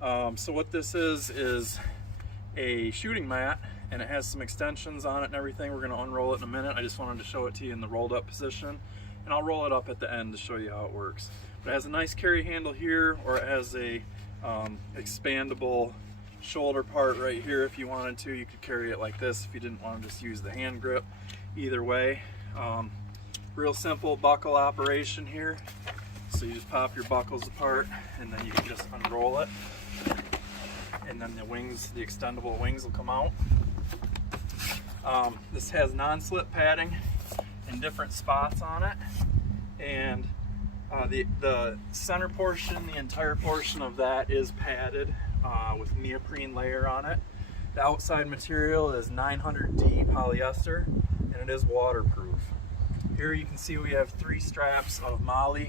So what this is a shooting mat, and it has some extensions on it and everything. We're going to unroll it in a minute. I just wanted to show it to you in the rolled up position, and I'll roll it up at the end to show you how it works. But it has a nice carry handle here, or it has a expandable shoulder part right here. If you wanted to, you could carry it like this if you didn't want to just use the hand grip. Either way, real simple buckle operation here. So you just pop your buckles apart, and then you can just unroll it, and then the wings, the extendable wings, will come out. This has non-slip padding in different spots on it, and the center portion, the entire portion of that is padded with neoprene layer on it. The outside material is 900D polyester, and it is waterproof. Here you can see we have 3 straps of MOLLE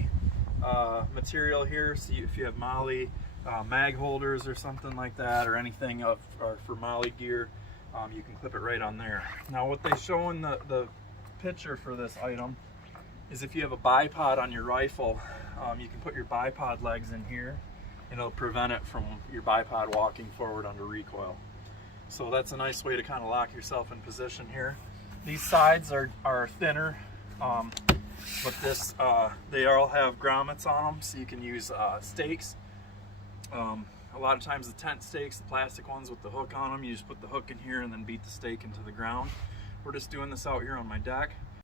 material here. So if you have MOLLE mag holders or something like that, or anything for MOLLE gear, you can clip it right on there. Now what they show in the picture for this item is if you have a bipod on your rifle, you can put your bipod legs in here, and it'll prevent it from your bipod walking forward under recoil. So that's a nice way to kind of lock yourself in position here. These sides are thinner, but they all have grommets on them, so you can use stakes. A lot of times the tent stakes, the plastic ones with the hook on them, you just put the hook in here and then beat the stake into the ground. We're just doing this out here on my deck.